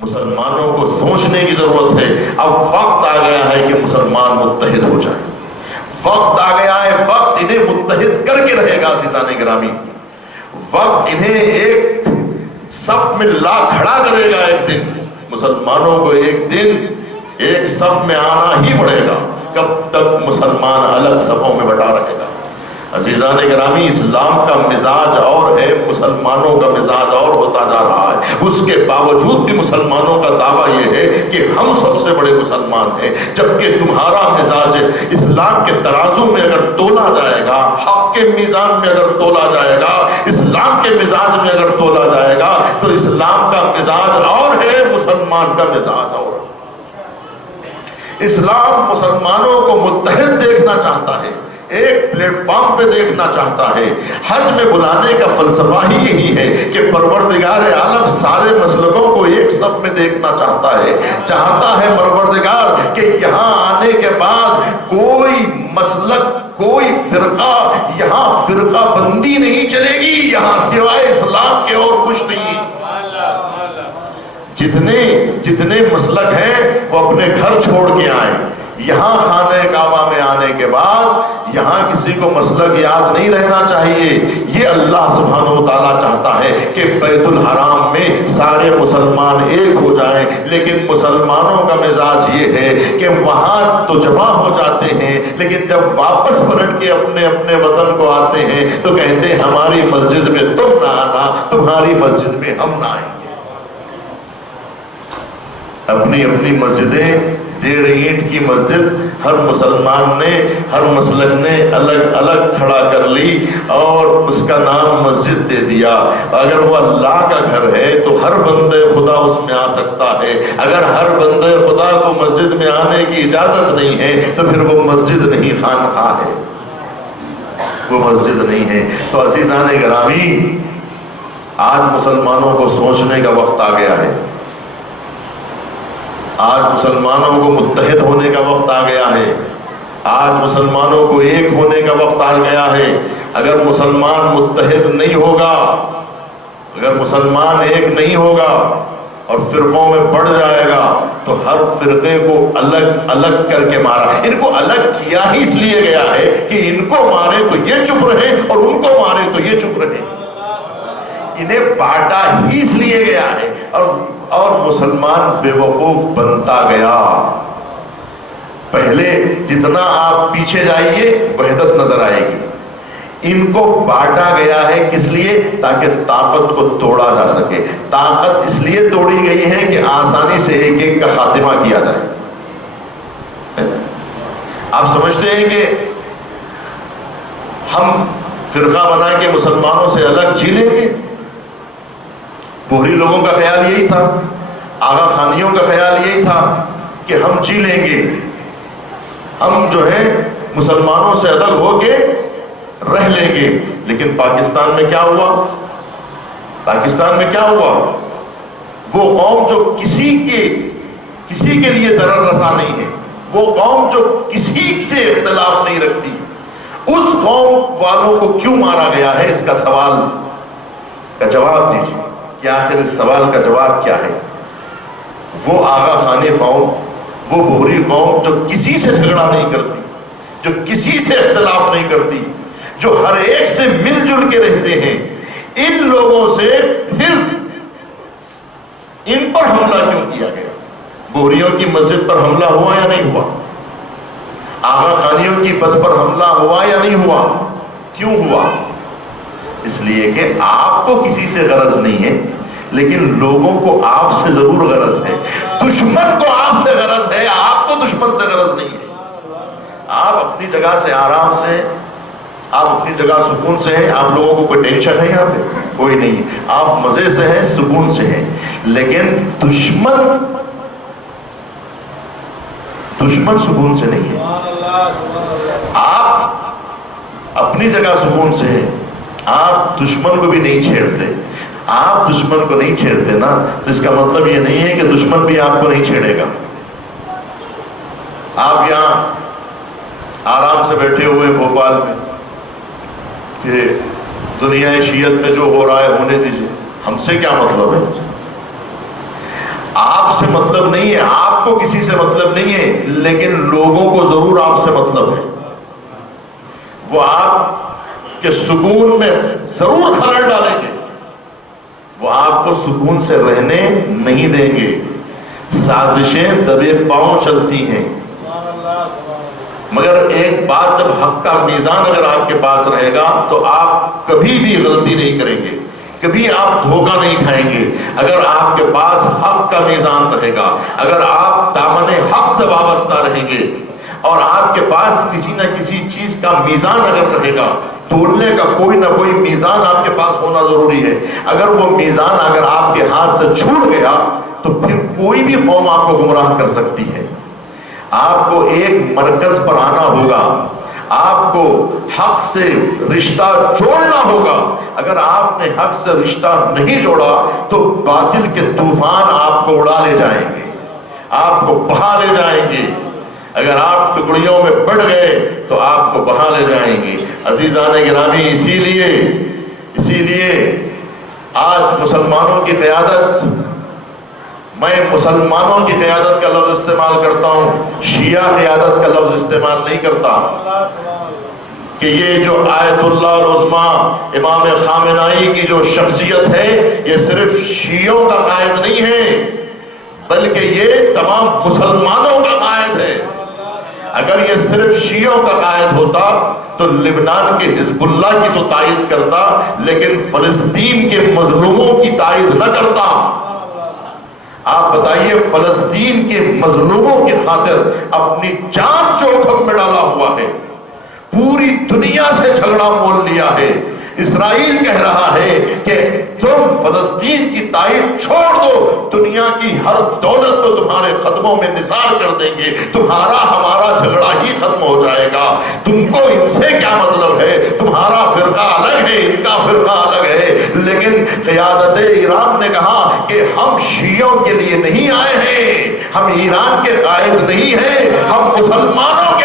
مسلمانوں کو سوچنے کی ضرورت ہے. اب وقت آ گیا ہے کہ مسلمان متحد ہو جائیں. وقت آ گیا ہے, وقت انہیں متحد کر کے رہے گا. عزیزان گرامی, وقت انہیں ایک صف میں لا کھڑا کرے گا. ایک دن مسلمانوں کو ایک دن ایک صف میں آنا ہی پڑے گا. کب تک مسلمان الگ صفوں میں بٹا رہے گا؟ عزیزان گرامی, اسلام کا مزاج اور ہے, مسلمانوں کا مزاج اور ہوتا جا رہا ہے. اس کے باوجود بھی مسلمانوں کا دعویٰ یہ ہے کہ ہم سب سے بڑے مسلمان ہیں, جبکہ تمہارا مزاج اسلام کے ترازو میں اگر تولا جائے گا, حق کے میزان میں اگر تولا جائے گا, اسلام کے مزاج میں اگر تولا جائے گا, تو اسلام کا مزاج اور ہے, مسلمان کا مزاج اور ہے. اسلام مسلمانوں کو متحد دیکھنا چاہتا ہے, ایک پلیٹ فارم پہ دیکھنا چاہتا ہے. حج میں بلانے کا فلسفہ ہی یہی ہے کہ پروردگار عالم سارے مسلکوں کو ایک صف میں دیکھنا چاہتا ہے. چاہتا ہے پروردگار کہ یہاں آنے کے بعد کوئی مسلک, کوئی فرقہ, یہاں فرقہ بندی نہیں چلے گی, یہاں سوائے اسلام کے اور کچھ نہیں. جتنے مسلک ہیں وہ اپنے گھر چھوڑ کے آئیں. یہاں خانہ کعبہ میں آنے کے بعد یہاں کسی کو مسلک یاد نہیں رہنا چاہیے. یہ اللہ سبحانہ و تعالیٰ چاہتا ہے کہ بیت الحرام میں سارے مسلمان ایک ہو جائیں, لیکن مسلمانوں کا مزاج یہ ہے کہ وہاں تو جمع ہو جاتے ہیں, لیکن جب واپس پلٹ کے اپنے اپنے وطن کو آتے ہیں تو کہتے ہیں ہماری مسجد میں تم نہ آنا, تمہاری مسجد میں ہم نہ آئیں گے. اپنی اپنی مسجدیں, 1.5 اینٹ کی مسجد ہر مسلمان نے, ہر مسلک نے الگ الگ کھڑا کر لی اور اس کا نام مسجد دے دیا. اگر وہ اللہ کا گھر ہے تو ہر بندے خدا اس میں آ سکتا ہے. اگر ہر بندے خدا کو مسجد میں آنے کی اجازت نہیں ہے تو پھر وہ مسجد نہیں, خانقاہ ہے, وہ مسجد نہیں ہے. تو عزیزان گرامی, آج مسلمانوں کو سوچنے کا وقت آ گیا ہے. آج مسلمانوں کو متحد ہونے کا وقت آ گیا ہے. آج مسلمانوں کو ایک ہونے کا وقت آ گیا ہے. اگر مسلمان متحد نہیں ہوگا, اگر مسلمان ایک نہیں ہوگا اور فرقوں میں بڑھ جائے گا تو ہر فرقے کو الگ الگ کر کے مارا. ان کو الگ کیا ہی اس لیے گیا ہے کہ ان کو مارے تو یہ چپ رہے اور ان کو مارے تو یہ چپ رہے. انہیں بانٹا ہی اس لیے گیا ہے اور مسلمان بے وقوف بنتا گیا. پہلے جتنا آپ پیچھے جائیے وحدت نظر آئے گی. ان کو بانٹا گیا ہے کس لیے؟ تاکہ طاقت کو توڑا جا سکے. طاقت اس لیے توڑی گئی ہے کہ آسانی سے ایک ایک کا خاتمہ کیا جائے. آپ سمجھتے ہیں کہ ہم فرقہ بنا کے مسلمانوں سے الگ جی لیں گے؟ بوہری لوگوں کا خیال یہی تھا, آغا خانیوں کا خیال یہی تھا کہ ہم جی لیں گے, ہم جو ہے مسلمانوں سے الگ ہو کے رہ لیں گے. لیکن پاکستان میں کیا ہوا؟ پاکستان میں کیا ہوا؟ وہ قوم جو کسی کے لیے ضرر رساں نہیں ہے, وہ قوم جو کسی سے اختلاف نہیں رکھتی, اس قوم والوں کو کیوں مارا گیا ہے؟ اس کا سوال کا جواب دیجیے کہ آخر اس سوال کا جواب کیا ہے؟ وہ آغا خانی قوم, وہ بوہری قوم جو کسی سے جھگڑا نہیں کرتی, جو کسی سے اختلاف نہیں کرتی, جو ہر ایک سے مل جل کے رہتے ہیں, ان لوگوں سے پھر ان پر حملہ کیوں کیا گیا؟ بوہریوں کی مسجد پر حملہ ہوا یا نہیں ہوا؟ آغا خانیوں کی بس پر حملہ ہوا یا نہیں ہوا؟ کیوں ہوا؟ اس لیے کہ آپ کو کسی سے غرض نہیں ہے, لیکن لوگوں کو آپ سے ضرور غرض ہے. دشمن کو آپ سے غرض ہے, آپ کو دشمن سے غرض نہیں ہے. آپ اپنی جگہ سے آرام سے, آپ اپنی جگہ سکون سے ہیں. آپ لوگوں کو کوئی ٹینشن ہے یہاں پہ؟ کوئی نہیں. آپ مزے سے ہیں, سکون سے ہیں. لیکن دشمن سکون سے نہیں ہے. آپ اپنی جگہ سکون سے ہیں, آپ دشمن کو بھی نہیں چھیڑتے. آپ دشمن کو نہیں چھیڑتے نا, تو اس کا مطلب یہ نہیں ہے کہ دشمن بھی آپ کو نہیں چھیڑے گا. آپ یہاں آرام سے بیٹھے ہوئے بھوپال میں کہ دنیا شیعت میں جو ہو رہا ہے ہونے دیجیے, ہم سے کیا مطلب ہے؟ آپ سے مطلب نہیں ہے، آپ کو کسی سے مطلب نہیں ہے، لیکن لوگوں کو ضرور آپ سے مطلب ہے۔ وہ آپ کے سکون میں ضرور خلل ڈالیں گے، وہ آپ کو سکون سے رہنے نہیں دیں گے۔ سازشیں دبے پاؤں چلتی ہیں، مگر ایک بات، جب حق کا میزان اگر آپ کے پاس رہے گا تو آپ کبھی بھی غلطی نہیں کریں گے، کبھی آپ دھوکہ نہیں کھائیں گے۔ اگر آپ کے پاس حق کا میزان رہے گا، اگر آپ دامن حق سے وابستہ رہیں گے، اور آپ کے پاس کسی نہ کسی چیز کا میزان اگر رہے گا، تولنے کا کوئی نہ کوئی میزان آپ کے پاس ہونا ضروری ہے۔ اگر وہ میزان اگر آپ کے ہاتھ سے چھوٹ گیا تو پھر کوئی بھی قوم آپ کو گمراہ کر سکتی ہے۔ آپ کو ایک مرکز پر آنا ہوگا، آپ کو حق سے رشتہ جوڑنا ہوگا۔ اگر آپ نے حق سے رشتہ نہیں جوڑا تو باطل کے طوفان آپ کو اڑا لے جائیں گے، آپ کو بہا لے جائیں گے۔ اگر آپ ٹکڑیوں میں بڑھ گئے تو آپ کو بہا لے جائیں گے۔ عزیزان گرامی، اسی لیے آج مسلمانوں کی قیادت، میں مسلمانوں کی قیادت کا لفظ استعمال کرتا ہوں، شیعہ قیادت کا لفظ استعمال نہیں کرتا، کہ یہ جو آیت اللہ العظمی امام خامنائی کی جو شخصیت ہے، یہ صرف شیعوں کا قائد نہیں ہے، بلکہ یہ تمام مسلمانوں کا قائد ہے۔ اگر یہ صرف شیعوں کا قائد ہوتا تو لبنان کے حزب اللہ کی تو تائید کرتا، لیکن فلسطین کے مظلوموں کی تائید نہ کرتا۔ آپ بتائیے، فلسطین کے مظلوموں کی خاطر اپنی جان جوخم میں ڈالا ہوا ہے، پوری دنیا سے جھگڑا مول لیا ہے۔ اسرائیل کہہ رہا ہے کہ تم فلسطین کی تائید چھوڑ دو، دنیا کی ہر دولت کو تمہارے قدموں میں نثار کر دیں گے، تمہارا ہمارا جھگڑا ہی ختم ہو جائے گا، تم کو ان سے کیا مطلب ہے، تمہارا فرقہ الگ ہے، ان کا فرقہ الگ ہے۔ لیکن قیادت ایران نے کہا کہ ہم شیعوں کے لیے نہیں آئے ہیں، ہم ایران کے قائد نہیں ہیں، ہم مسلمانوں